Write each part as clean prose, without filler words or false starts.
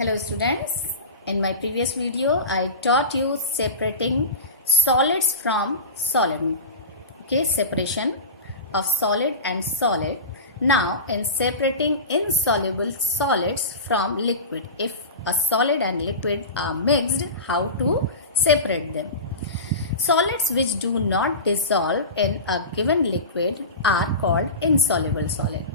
Hello students, in my previous video I taught you separating solids from solid. Okay, separation of solid and solid. Now in separating insoluble solids from liquid, if a solid and liquid are mixed, how to separate them? Solids which do not dissolve in a given liquid are called insoluble solid.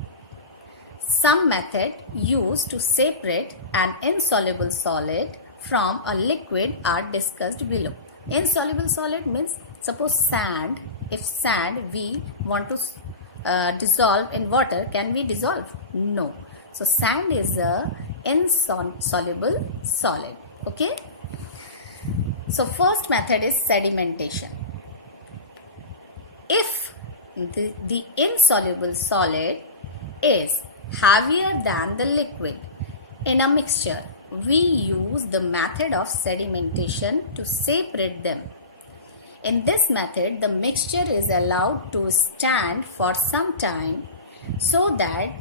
Some method used to separate an insoluble solid from a liquid are discussed below. Insoluble solid means, suppose sand. If sand we want to dissolve in water, can we dissolve? No. So sand is a insoluble solid. Okay. So first method is sedimentation. If the insoluble solid is heavier than the liquid in a mixture, we use the method of sedimentation to separate them. In this method, the mixture is allowed to stand for some time so that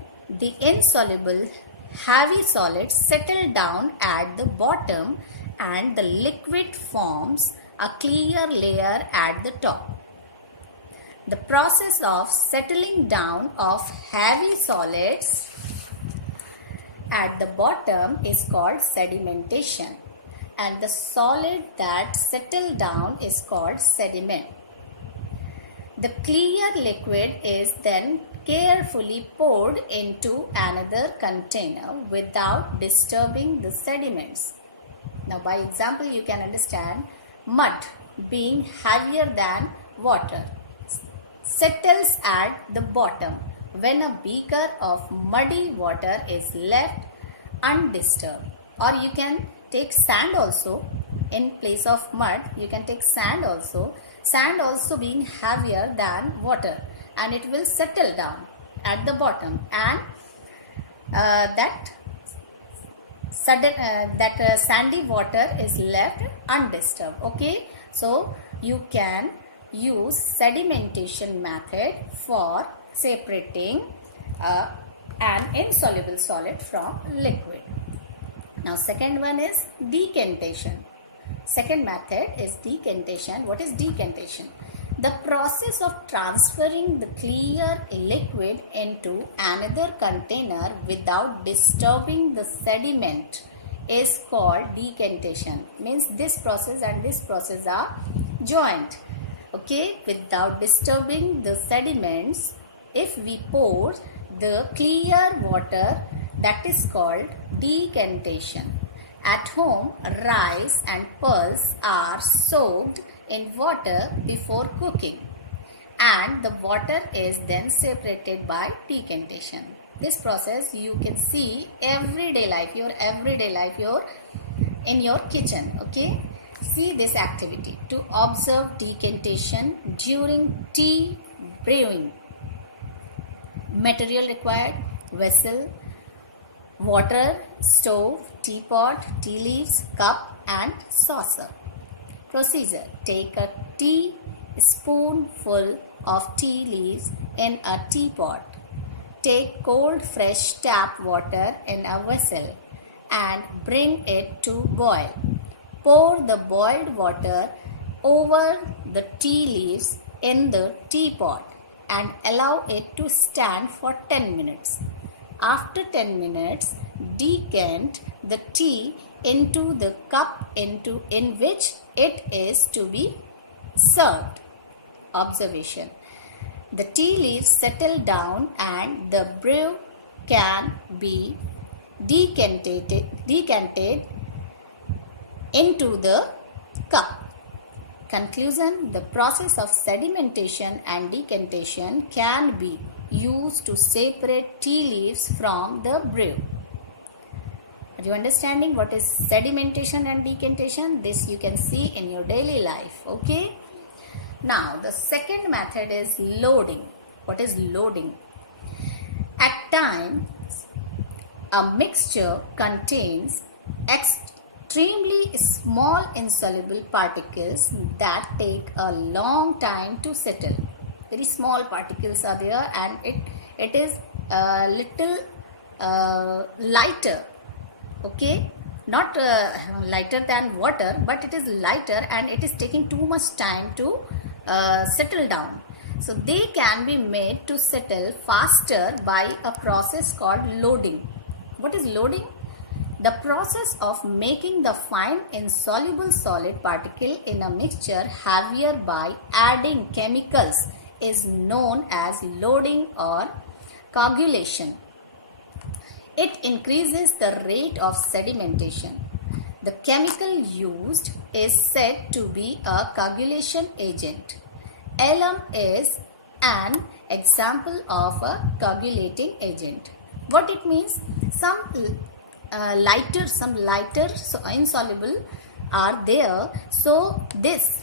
the insoluble heavy solids settle down at the bottom and the liquid forms a clear layer at the top. The process of settling down of heavy solids at the bottom is called sedimentation, and the solid that settle down is called sediment. The clear liquid is then carefully poured into another container without disturbing the sediments. Now by example you can understand mud being heavier than water settles at the bottom when a beaker of muddy water is left undisturbed. Or you can take sand also in place of mud. You can take sand also being heavier than water, and it will settle down at the bottom, and that sandy water is left undisturbed. Okay, so you can use sedimentation method for separating an insoluble solid from liquid. Now second one is decantation. Second method is decantation. What is decantation? The process of transferring the clear liquid into another container without disturbing the sediment is called decantation. Means this process and this process are joined. Okay, without disturbing the sediments, if we pour the clear water, that is called decantation. At home, rice and pulse are soaked in water before cooking, and the water is then separated by decantation. This process you can see everyday life, in your kitchen. Okay. See this activity to observe decantation during tea brewing. Material required: vessel, water, stove, teapot, tea leaves, cup and saucer. Procedure: take a teaspoonful of tea leaves in a teapot. Take cold fresh tap water in a vessel and bring it to boil. Pour the boiled water over the tea leaves in the teapot and allow it to stand for 10 minutes. After 10 minutes, decant the tea into the cup in which it is to be served. Observation: the tea leaves settle down and the brew can be decanted into the cup. Conclusion: the process of sedimentation and decantation can be used to separate tea leaves from the brew. Are you understanding what is sedimentation and decantation? This you can see in your daily life. Okay. Now the second method is loading. What is loading? At times, a mixture contains extremely small insoluble particles that take a long time to settle. Very small particles are there, and it is a little lighter. Okay, not lighter than water, but it is lighter and it is taking too much time to settle down. So they can be made to settle faster by a process called loading. What is loading? The process of making the fine insoluble solid particle in a mixture heavier by adding chemicals is known as loading or coagulation. It increases the rate of sedimentation. The chemical used is said to be a coagulation agent. Alum is an example of a coagulating agent. What it means? Some lighter so insoluble are there. So this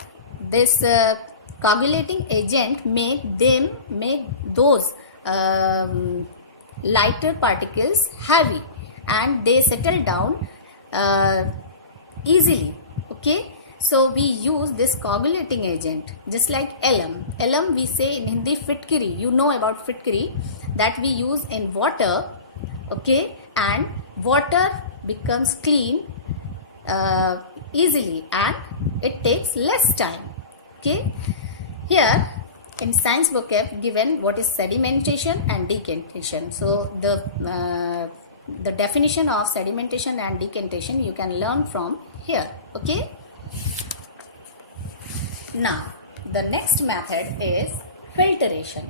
coagulating agent make those lighter particles heavy and they settle down easily. Okay, so we use this coagulating agent just like alum we say in Hindi fitkari. You know about fitkari, that we use in water. Okay, and water becomes clean easily and it takes less time. Okay, here in science book I have given what is sedimentation and decantation. So the definition of sedimentation and decantation you can learn from here. Okay, now the next method is filtration.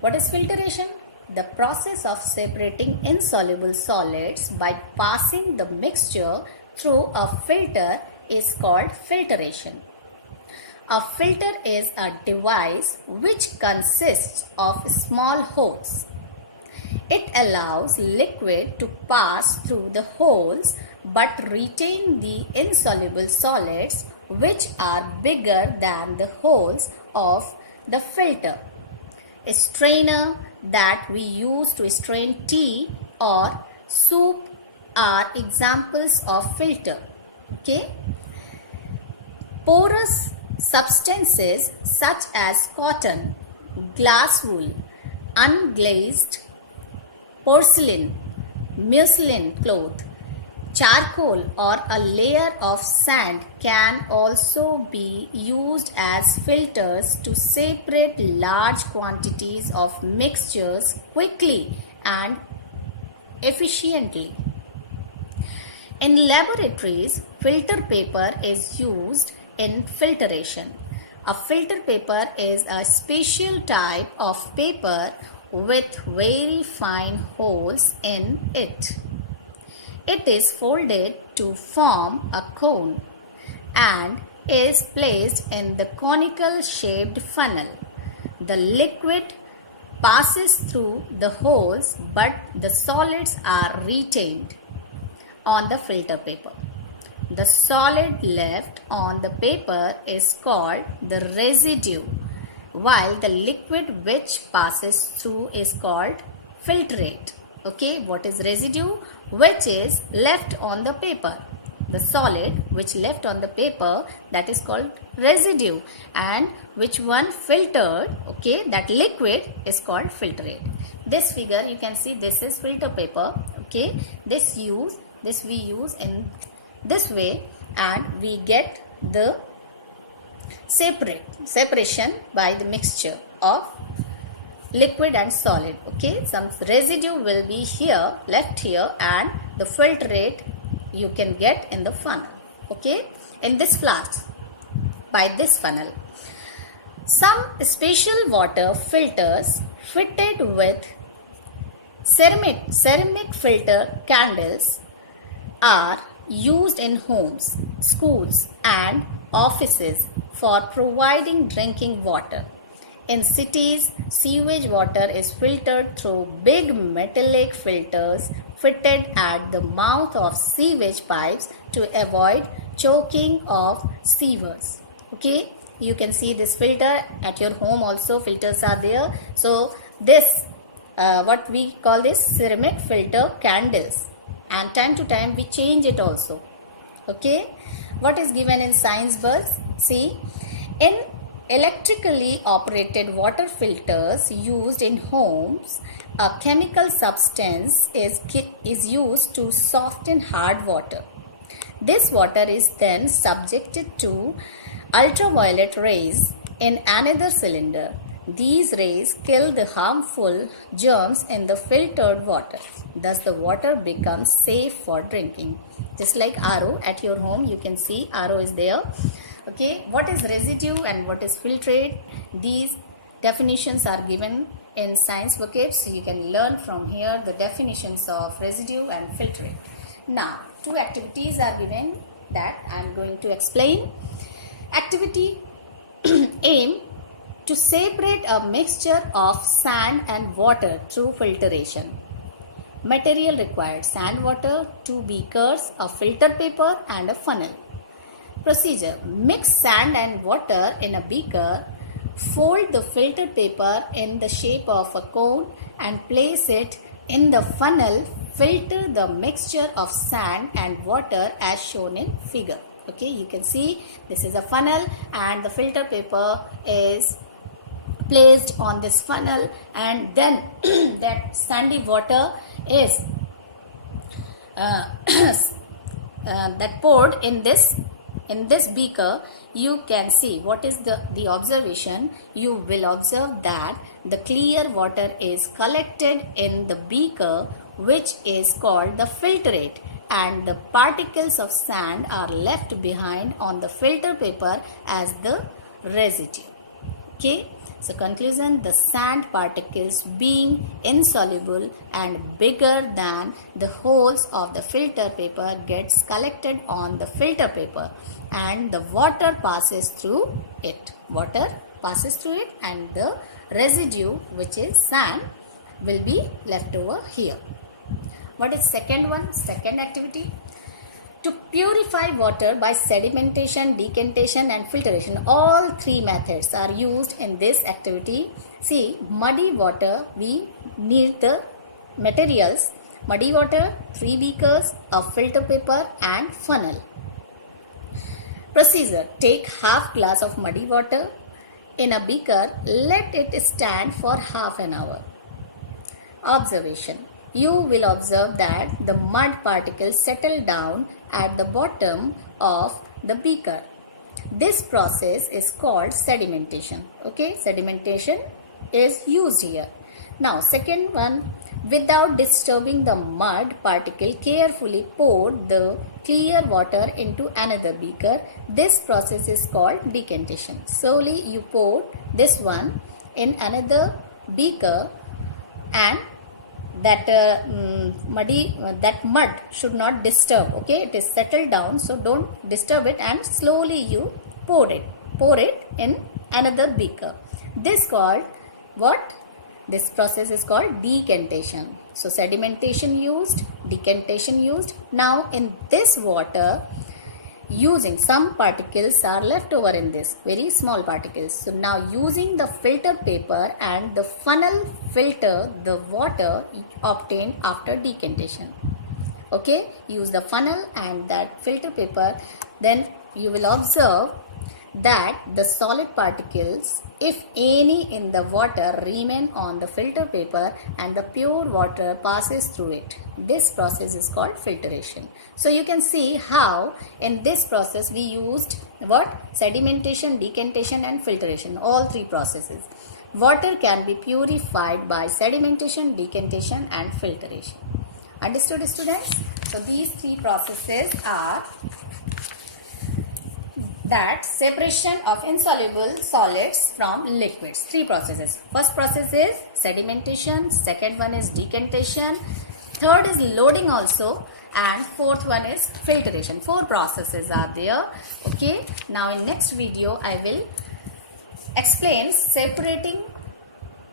What is filtration? The process of separating insoluble solids by passing the mixture through a filter is called filtration. A filter is a device which consists of small holes. It allows liquid to pass through the holes but retain the insoluble solids which are bigger than the holes of the filter. A strainer that we use to strain tea or soup are examples of filter. Okay? Porous substances such as cotton, glass wool, unglazed porcelain, muslin cloth, charcoal or a layer of sand can also be used as filters to separate large quantities of mixtures quickly and efficiently. In laboratories, filter paper is used in filtration. A filter paper is a special type of paper with very fine holes in it. It is folded to form a cone and is placed in the conical shaped funnel. The liquid passes through the holes but the solids are retained on the filter paper. The solid left on the paper is called the residue, while the liquid which passes through is called filtrate. Okay, what is residue? Which is left on the paper. The solid which left on the paper, that is called residue, and which one filtered, okay, that liquid is called filtrate. This figure you can see, this is filter paper. Okay, this we use in this way and we get the separation by the mixture of liquid and solid. Okay, some residue will be here, left here, and the filtrate you can get in the funnel. Okay, in this flask by this funnel. Some special water filters fitted with ceramic filter candles are used in homes, schools and offices for providing drinking water. In cities, sewage water is filtered through big metallic filters fitted at the mouth of sewage pipes to avoid choking of sewers. Okay, you can see this filter at your home also, filters are there. So this what we call this ceramic filter candles, and time to time we change it also. Okay, what is given in science books? See, in electrically operated water filters used in homes, a chemical substance is used to soften hard water. This water is then subjected to ultraviolet rays in another cylinder. These rays kill the harmful germs in the filtered water. Thus, the water becomes safe for drinking. Just like RO at your home, you can see RO is there. Okay, what is residue and what is filtrate? These definitions are given in science vocab, so you can learn from here the definitions of residue and filtrate. Now, two activities are given that I am going to explain. Activity aim to separate a mixture of sand and water through filtration. Material required: sand, water, 2 beakers, a filter paper and a funnel. Procedure: mix sand and water in a beaker, fold the filter paper in the shape of a cone and place it in the funnel. Filter the mixture of sand and water as shown in figure. Okay, you can see this is a funnel and the filter paper is placed on this funnel, and then that sandy water is that poured in this beaker. You can see what is the observation. You will observe that the clear water is collected in the beaker, which is called the filtrate, and the particles of sand are left behind on the filter paper as the residue. Okay, so conclusion: the sand particles being insoluble and bigger than the holes of the filter paper gets collected on the filter paper, and the water passes through it. Water passes through it, and the residue, which is sand, will be left over here. What is second one? Second activity: to purify water by sedimentation, decantation and filtration. All three methods are used in this activity. See, muddy water, we need the materials: muddy water, 3 beakers, a filter paper and funnel. Procedure: take half glass of muddy water in a beaker, let it stand for half an hour. Observation: you will observe that the mud particles settle down at the bottom of the beaker. This process is called sedimentation. Okay, sedimentation is used here. Now, second one: without disturbing the mud particle, carefully pour the clear water into another beaker. This process is called decantation. Slowly you pour this one in another beaker, and that mud should not disturb. Okay, it is settled down, so don't disturb it, and slowly you pour it in another beaker. This called what? This process is called decantation. So sedimentation used, decantation used. Now in this water, using some particles are left over in this, very small particles. So now using the filter paper and the funnel, filter the water obtained after decantation. Okay, use the funnel and that filter paper. Then you will observe that the solid particles, if any in the water, remain on the filter paper and the pure water passes through it. This process is called filtration. So you can see how in this process we used what? Sedimentation, decantation and filtration, all three processes. Water can be purified by sedimentation, decantation and filtration. Understood, students? So these three processes are that separation of insoluble solids from liquids. Three processes. First process is sedimentation, second one is decantation, third is loading also, and fourth one is filtration. 4 processes are there. Okay, now in next video I will explain separating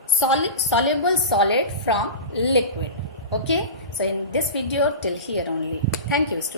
soluble solid from liquid. Okay, so in this video till here only. Thank you, students.